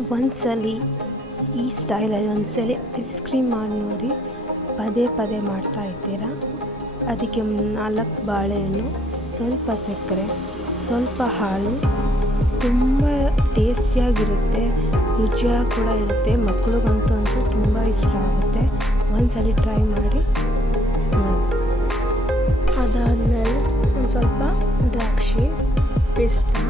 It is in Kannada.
ಒಂದ್ಸಲಿ ಈ ಸ್ಟೈಲಲ್ಲಿ ಒಂದ್ಸಲಿ ಐಸ್ ಕ್ರೀಮ್ ಮಾಡಿ ನೋಡಿ. ಪದೇ ಪದೇ ಮಾಡ್ತಾ ಇದ್ದೀರಾ. ಅದಕ್ಕೆ 4 ಬಾಳೆಹಣ್ಣು, ಸ್ವಲ್ಪ ಸಕ್ಕರೆ, ಸ್ವಲ್ಪ ಹಾಲು, ತುಂಬ ಟೇಸ್ಟಿಯಾಗಿರುತ್ತೆ, ರುಚಿಯಾಗಿ ಕೂಡ ಇರುತ್ತೆ. ಮಕ್ಳಿಗಂತೂ ತುಂಬ ಇಷ್ಟ ಆಗುತ್ತೆ. ಒಂದ್ಸಲಿ ಟ್ರೈ ಮಾಡಿ. ಅದಾದಮೇಲೆ ಒಂದು ಸ್ವಲ್ಪ ದ್ರಾಕ್ಷಿ, ಪಿಸ್ತಾ